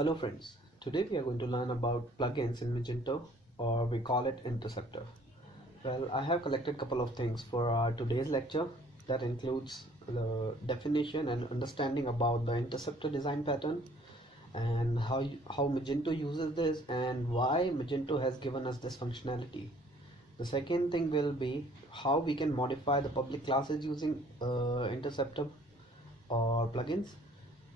Hello friends, today we are going to learn about plugins in Magento, or we call it interceptor. Well, I have collected a couple of things for our today's lecture that includes the definition and understanding about the interceptor design pattern and how Magento uses this and why Magento has given us this functionality. The second thing will be how we can modify the public classes using interceptor or plugins.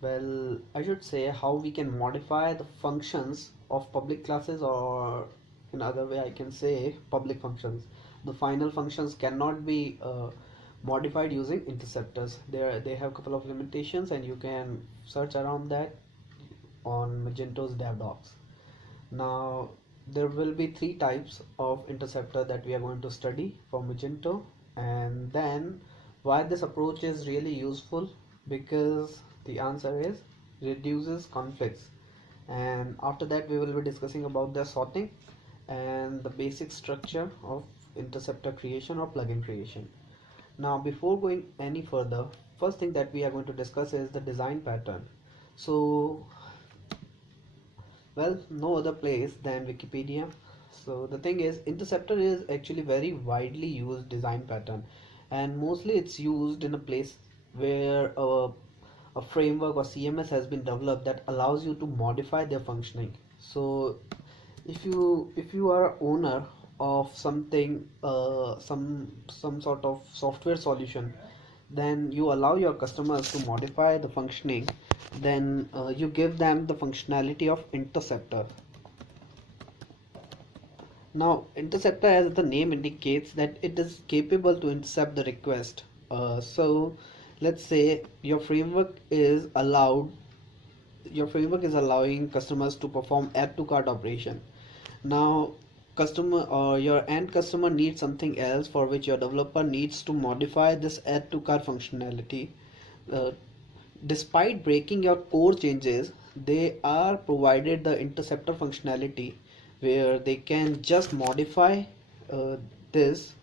Well, I should say how we can modify the functions of public classes, or in other way I can say public functions. The final functions cannot be modified using interceptors. They have a couple of limitations and you can search around that on Magento's dev docs. Now there will be three types of interceptor that we are going to study for Magento, and then why this approach is really useful, because the answer is reduces conflicts. And after that we will be discussing about the sorting and the basic structure of interceptor creation or plugin creation. Now before going any further, first thing that we are going to discuss is the design pattern. So well, no other place than Wikipedia. So the thing is, interceptor is actually very widely used design pattern, and mostly it's used in a place where a framework or CMS has been developed that allows you to modify their functioning. So if you are owner of something, some sort of software solution, then you allow your customers to modify the functioning, then you give them the functionality of interceptor. Now interceptor, as the name indicates, that it is capable to intercept the request. So let's say your framework is allowing customers to perform add to cart operation. Now customer or your end customer needs something else for which your developer needs to modify this add to cart functionality. uh, Despite breaking your core changes, they are provided the interceptor functionality where they can just modify this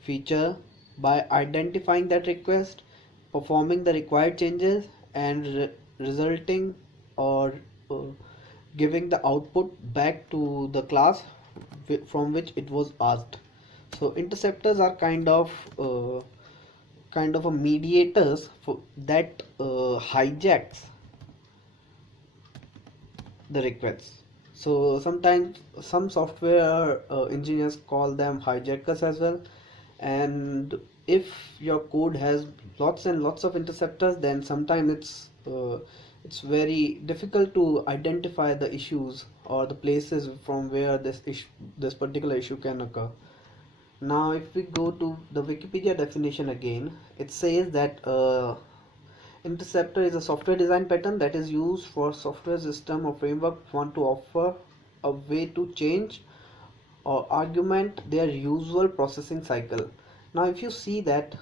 feature by identifying that request, performing the required changes, and resulting or uh, giving the output back to the class from which it was asked. So interceptors are kind of a mediators for that hijacks the requests. So sometimes some software engineers call them hijackers as well. And if your code has lots and lots of interceptors, then sometimes it's very difficult to identify the issues or the places from where this particular issue can occur. Now if we go to the Wikipedia definition again, it says that interceptor is a software design pattern that is used for software system or framework want to offer a way to change or augment their usual processing cycle. Now if you see that,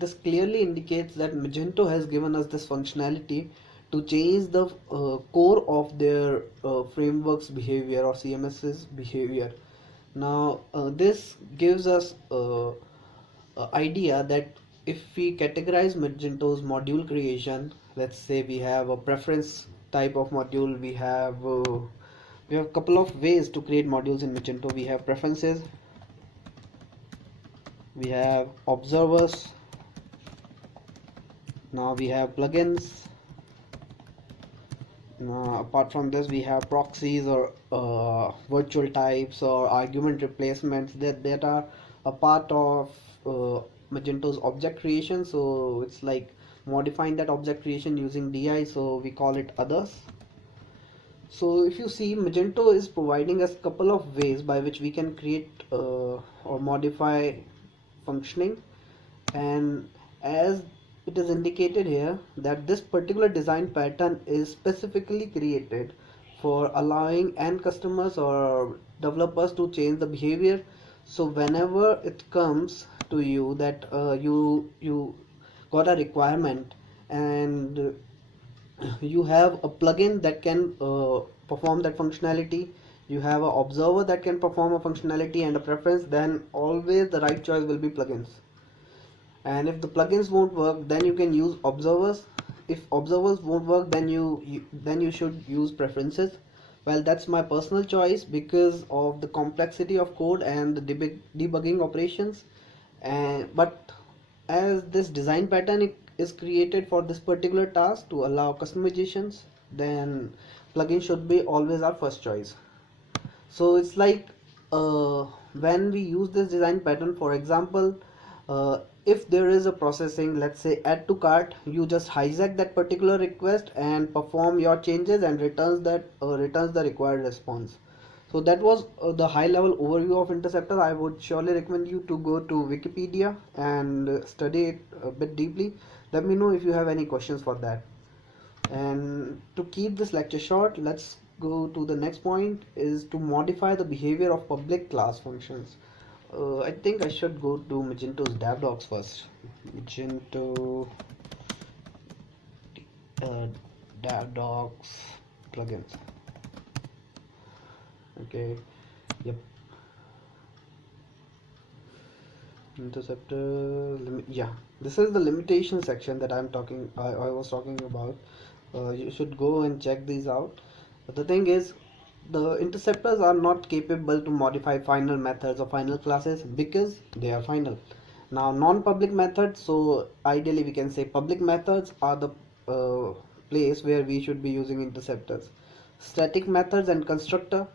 this clearly indicates that Magento has given us this functionality to change the core of their framework's behavior or CMS's behavior. Now this gives us idea that if we categorize Magento's module creation, let's say we have a preference type of module, we have a couple of ways to create modules in Magento. We have preferences, we have observers, now we have plugins. Apart from this, we have proxies or virtual types or argument replacements that are a part of Magento's object creation. So it's like modifying that object creation using DI, so we call it others. So if you see, Magento is providing us a couple of ways by which we can create or modify functioning. And as it is indicated here, that this particular design pattern is specifically created for allowing end customers or developers to change the behavior. So whenever it comes to you that you got a requirement and you have a plugin that can perform that functionality, you have an observer that can perform a functionality and a preference, then always the right choice will be plugins. And if the plugins won't work, then you can use observers. if observers won't work, then you should use preferences. Well, that's my personal choice because of the complexity of code and the debugging operations. And but as this design pattern is created for this particular task to allow customizations, then plugin should be always our first choice. So it's like, when we use this design pattern, for example, if there is a processing, let's say add to cart, you just hijack that particular request and perform your changes and returns the required response. So that was the high level overview of interceptor. I would surely recommend you to go to Wikipedia and study it a bit deeply. Let me know if you have any questions for that. And to keep this lecture short, let's go to the next point, is to modify the behavior of public class functions. I think I should go to Magento's dev docs first. Magento uh, dev docs plugins. Okay, yep. Interceptor yeah, this is the limitation section that I was talking about. You should go and check these out. But the thing is, the interceptors are not capable to modify final methods or final classes because they are final. Now, non-public methods, so ideally we can say public methods are the place where we should be using interceptors. Static methods and constructor,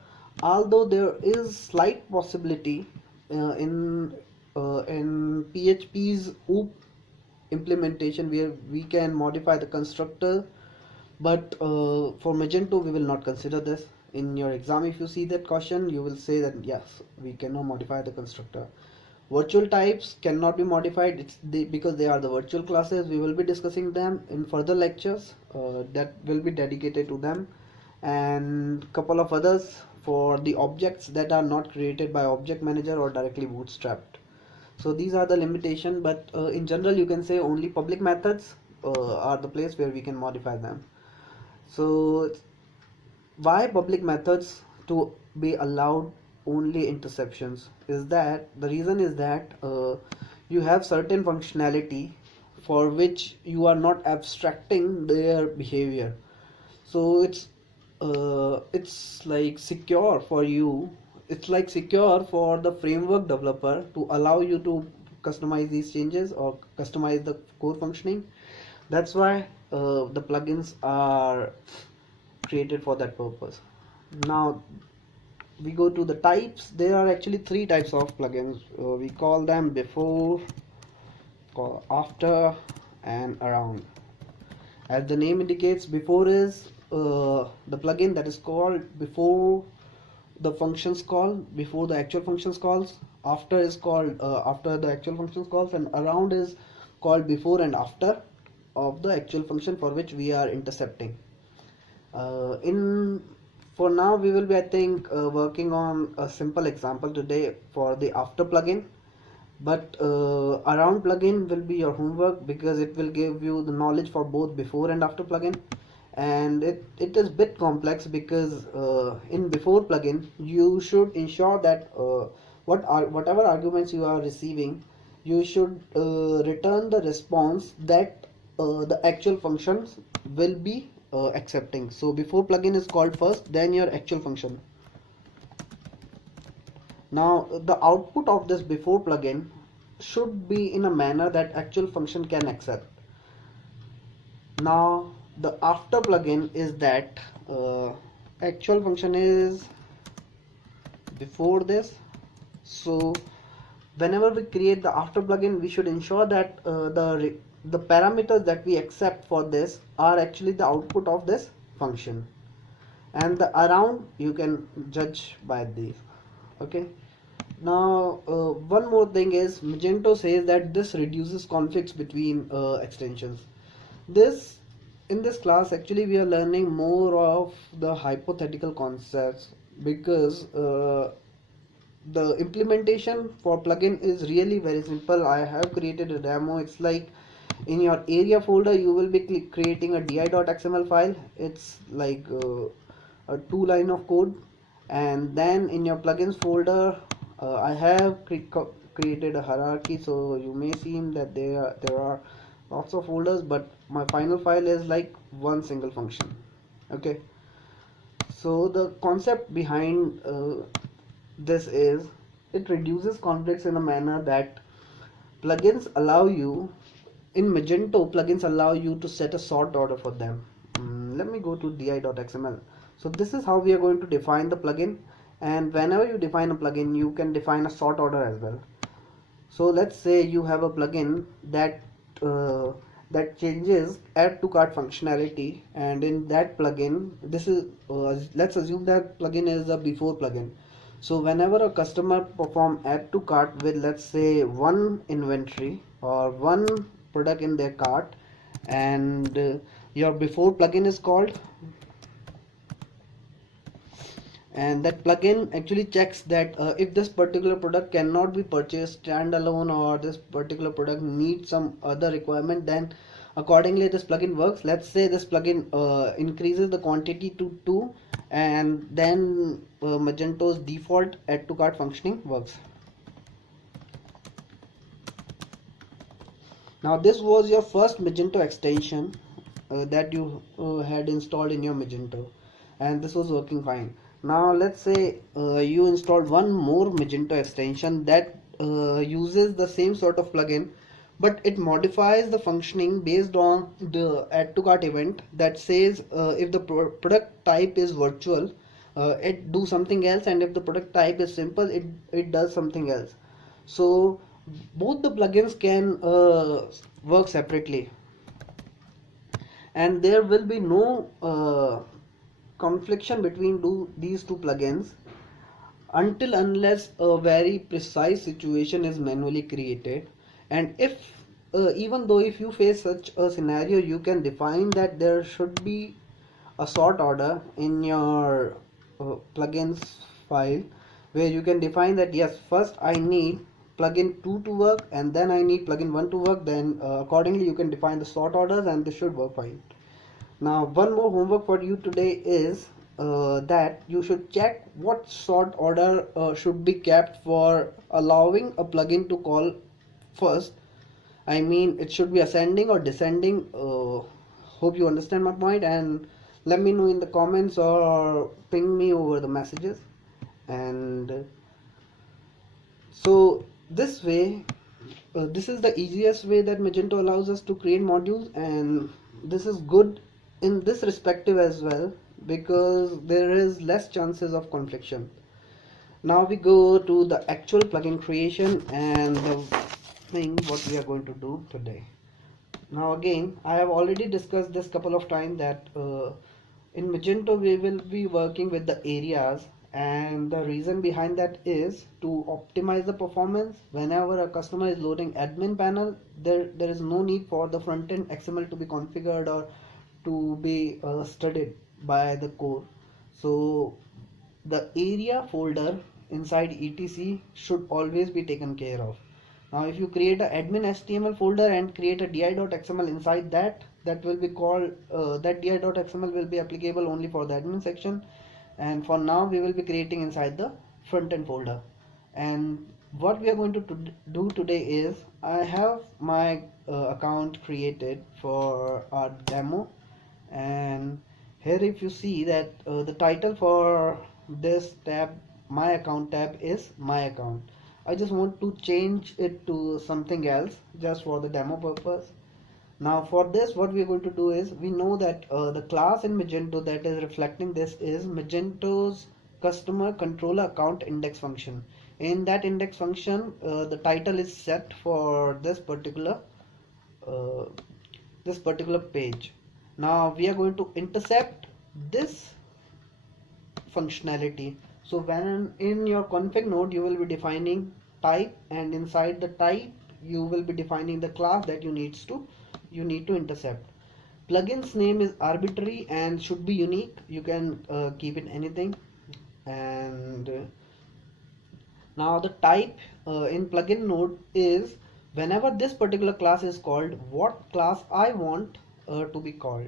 although there is slight possibility in PHP's OOP implementation where we can modify the constructor, but for Magento we will not consider this. In your exam, if you see that question, you will say that yes, we cannot modify the constructor. Virtual types cannot be modified, because they are the virtual classes. We will be discussing them in further lectures that will be dedicated to them, and couple of others for the objects that are not created by object manager or directly bootstrapped. So these are the limitation, but in general you can say only public methods are the place where we can modify them. So why public methods to be allowed only interceptions is that the reason is that you have certain functionality for which you are not abstracting their behavior. So it's like secure for you, it's like secure for the framework developer to allow you to customize these changes or customize the core functioning. That's why the plugins are created for that purpose. Now we go to the types. There are actually three types of plugins. We call them before, after, and around. As the name indicates, before is the plugin that is called before the functions call, before the actual functions calls. After is called after the actual functions calls, and around is called before and after of the actual function for which we are intercepting. In For now we will be, I think, working on a simple example today for the after plugin, but around plugin will be your homework because it will give you the knowledge for both before and after plugin. And it is bit complex because in before plugin you should ensure that whatever arguments you are receiving, you should return the response that the actual functions will be accepting. So before plugin is called first, then your actual function. Now the output of this before plugin should be in a manner that actual function can accept. Now the after plugin is that actual function is before this. So whenever we create the after plugin, we should ensure that the parameters that we accept for this are actually the output of this function, and the around you can judge by these. Okay. Now one more thing is Magento says that this reduces conflicts between extensions. This In this class actually we are learning more of the hypothetical concepts because the implementation for plugin is really very simple. I have created a demo. It's like in your area folder you will be creating a di.xml file. It's like a 2 line of code, and then in your plugins folder I have created a hierarchy, so you may seem that there are lots of folders, but my final file is like one single function. Okay, so the concept behind this is it reduces conflicts in a manner that plugins allow you in Magento. Plugins allow you to set a sort order for them. Let me go to di.xml. So this is how we are going to define the plugin, and whenever you define a plugin you can define a sort order as well. So let's say you have a plugin uh, that changes add to cart functionality, and in that plugin, this is let's assume that plugin is a before plugin. So whenever a customer perform add to cart with, let's say, one inventory or one product in their cart, and your before plugin is called, and that plugin actually checks that if this particular product cannot be purchased standalone or this particular product needs some other requirement, then accordingly this plugin works. Let's say this plugin increases the quantity to 2, and then Magento's default add to cart functioning works. Now this was your first Magento extension that you had installed in your Magento, and this was working fine. Now let's say you installed one more Magento extension that uses the same sort of plugin, but it modifies the functioning based on the add to cart event that says if the product type is virtual, it do something else, and if the product type is simple, it does something else. So both the plugins can work separately, and there will be no confliction between these two plugins until unless a very precise situation is manually created. And if even though if you face such a scenario, you can define that there should be a sort order in your plugins file, where you can define that yes, first I need plugin 2 to work, and then I need plugin 1 to work. Then accordingly you can define the sort orders, and this should work fine. Now one more homework for you today is that you should check what sort order should be kept for allowing a plugin to call first. I mean, it should be ascending or descending. Hope you understand my point, and let me know in the comments or ping me over the messages. And so this way, this is the easiest way that Magento allows us to create modules, and this is good in this respective as well, because there is less chances of confliction. Now we go to the actual plugin creation and the thing what we are going to do today. Now again, I have already discussed this couple of times that in Magento we will be working with the areas, and the reason behind that is to optimize the performance. Whenever a customer is loading admin panel, there is no need for the front end XML to be configured or to be studied by the core. So the area folder inside etc should always be taken care of. Now if you create a admin HTML folder and create a di.xml inside that, that will be called that di.xml will be applicable only for the admin section, and for now we will be creating inside the front end folder. And what we are going to do today is, I have my account created for our demo, and here if you see that the title for this tab, my account tab, is my account. I just want to change it to something else just for the demo purpose. Now for this, what we are going to do is, we know that the class in Magento that is reflecting this is Magento's customer controller account index function. In that index function, the title is set for uh, this particular page. Now we are going to intercept this functionality. So when in your config node you will be defining type, and inside the type you will be defining the class that you need to intercept. Plugin's name is arbitrary and should be unique. You can keep it anything. And now the type in plugin node is, whenever this particular class is called, what class I want to be called.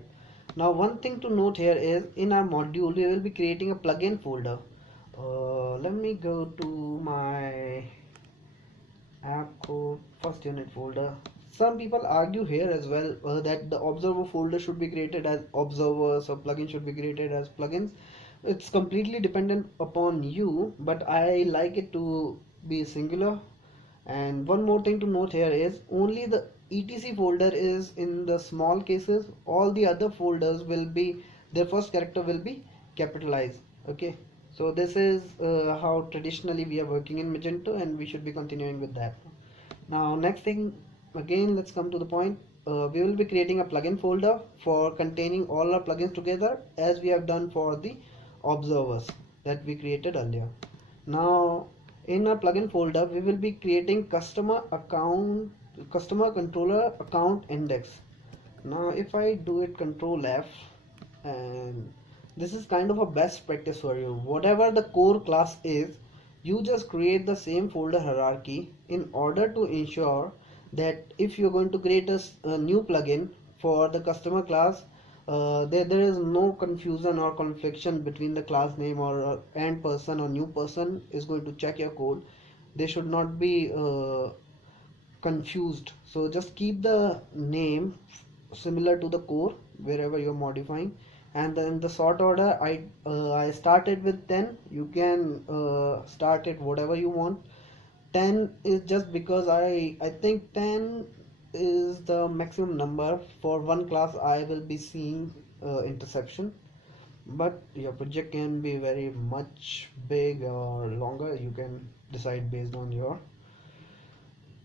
Now one thing to note here is, in our module we will be creating a plugin folder. Let me go to my app code first unit folder, some people argue here as well that the observer folder should be created as observers or plugin should be created as plugins. It's completely dependent upon you, but I like it to be singular. And one more thing to note here is only the etc folder is in the small cases. All the other folders will be, their first character will be capitalized. Okay, so this is how traditionally we are working in Magento, and we should be continuing with that. Now next thing, again let's come to the point. We will be creating a plugin folder for containing all our plugins together, as we have done for the observers that we created earlier. Now in our plugin folder we will be creating customer controller account index. Now if I do it control F, and this is kind of a best practice for you, whatever the core class is, you just create the same folder hierarchy in order to ensure that if you're going to create a new plugin for the customer class, there is no confusion or confliction between the class name, or and person or new person is going to check your code. They should not be confused. So just keep the name similar to the core wherever you're modifying. And then the sort order, I started with 10. You can start it whatever you want. 10 is just because I think 10 is the maximum number for one class I will be seeing interception. But your project can be very much big or longer. You can decide based on your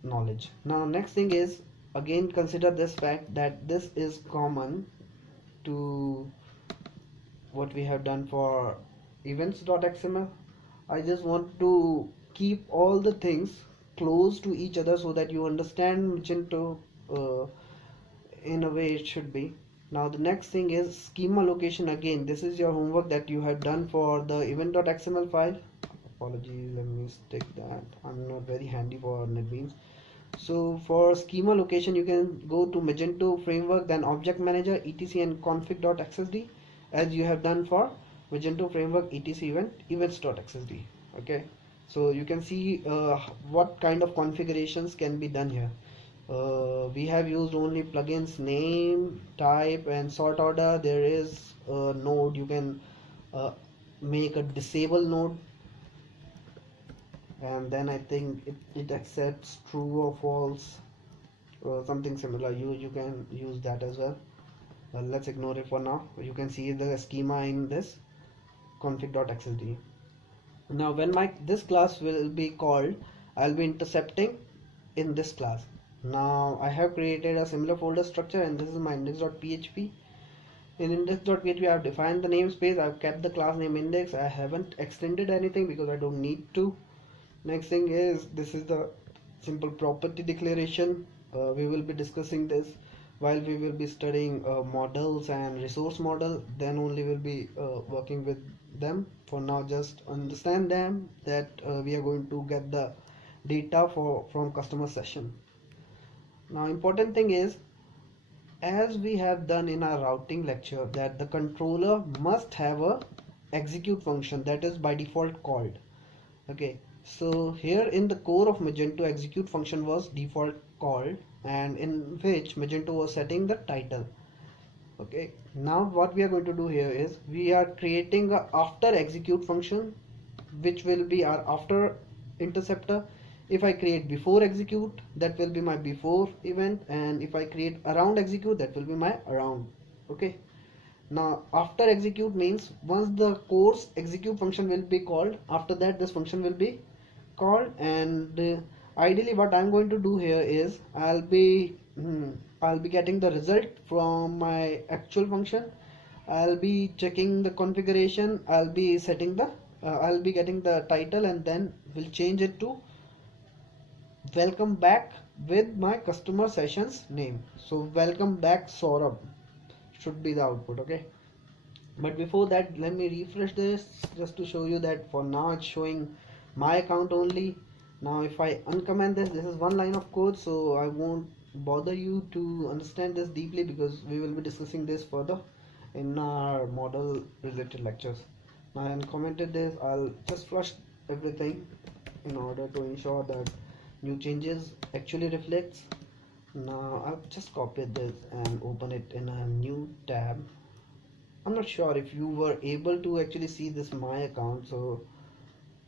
knowledge. Now next thing is, again consider this fact that this is common to what we have done for events.xml. I just want to keep all the things close to each other so that you understand Magento uh, in a way it should be. Now the next thing is schema location. Again, this is your homework that you have done for the event.xml file. Apologies, let me stick that. I'm not very handy for NetBeans. So for schema location, you can go to Magento framework, then object manager, etc and config.xsd, as you have done for Magento framework etc events.xsd. Okay, so you can see what kind of configurations can be done here. We have used only plugins name, type and sort order. There is a node, you can make a disable node, and then I think it accepts true or false, something similar. You can use that as well. Let's ignore it for now. You can see the schema in this config.xsd. Now when this class will be called, I'll be intercepting in this class. Now I have created a similar folder structure, and this is my index.php. In index.php I have defined the namespace, I've kept the class name index. I haven't extended anything because I don't need to. Next thing is, this is the simple property declaration. We will be discussing this while we will be studying models and resource model. Then only we'll be working with them. For now, just understand them, that we are going to get the data from customer session. Now important thing is, as we have done in our routing lecture, that the controller must have a execute function that is by default called. Okay, so here in the core of Magento, execute function was default called, and in which Magento was setting the title. Okay, now what we are going to do here is, we are creating a after execute function, which will be our after interceptor. If I create before execute, that will be my before event, and if I create around execute, that will be my around. Okay, now after execute means once the course execute function will be called, after that this function will be called. And ideally what I'm going to do here is, I'll be getting the result from my actual function. I'll be checking the configuration, I'll be setting the I'll be getting the title, and then we'll change it to welcome back with my customer sessions name. So welcome back Saurabh should be the output. Okay, but before that let me refresh this just to show you that for now it's showing my account only. Now if I uncomment this is one line of code, so I won't bother you to understand this deeply, because we will be discussing this further in our model related lectures. Now I uncommented this, I'll just flush everything in order to ensure that new changes actually reflects. Now I've just copied this and open it in a new tab. I'm not sure if you were able to actually see this my account, so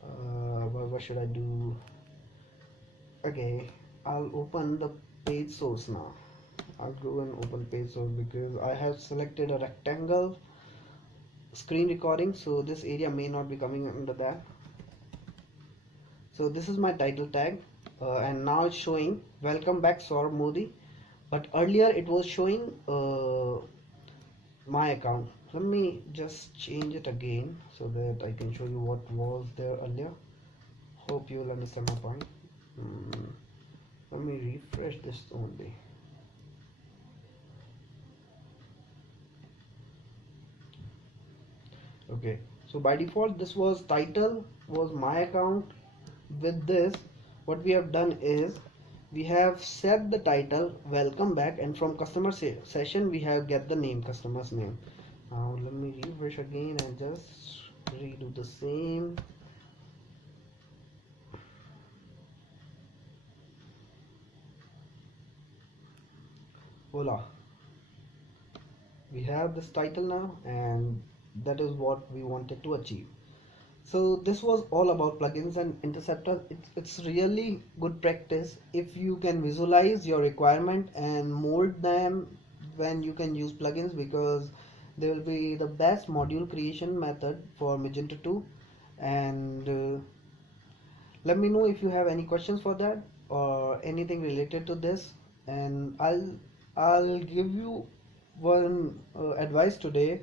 what should I do? Okay, I'll open the page source now. I'll go and open page source because I have selected a rectangle screen recording, so this area may not be coming under that. So this is my title tag, and now it's showing welcome back Saurabh Modi, but earlier it was showing my account. Let me just change it again so that I can show you what was there earlier. Hope you will understand my point. Hmm. Let me refresh this only. Okay, so by default this was title was my account. With this, what we have done is we have set the title welcome back, and from customer session we have get the name, customer's name. Now let me refresh again and just redo the same. Voila, we have this title now, and that is what we wanted to achieve. So this was all about plugins and interceptors. It's really good practice if you can visualize your requirement and mold them when you can use plugins, because they will be the best module creation method for Magento 2. And let me know if you have any questions for that or anything related to this, and I'll give you one advice today,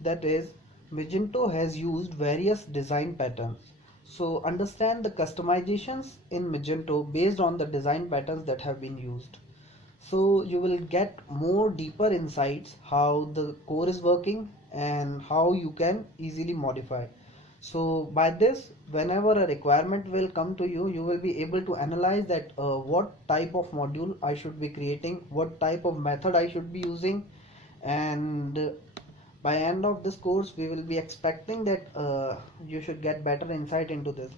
that is Magento has used various design patterns, so understand the customizations in Magento based on the design patterns that have been used, so you will get more deeper insights how the core is working and how you can easily modify. So by this, whenever a requirement will come to you, you will be able to analyze that what type of module I should be creating, what type of method I should be using, and by end of this course we will be expecting that you should get better insight into this.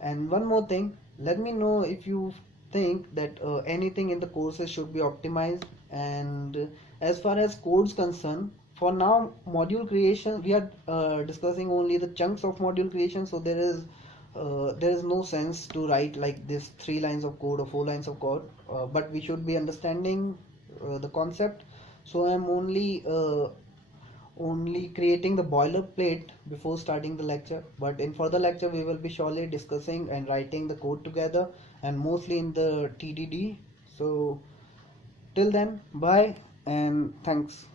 And one more thing, let me know if you think that anything in the courses should be optimized. And as far as codes concerned, for now module creation we are discussing only the chunks of module creation, so there is no sense to write like this 3 lines of code or 4 lines of code, but we should be understanding the concept. So I'm only creating the boilerplate before starting the lecture, but in further lecture we will be surely discussing and writing the code together, and mostly in the TDD. So till then, bye and thanks.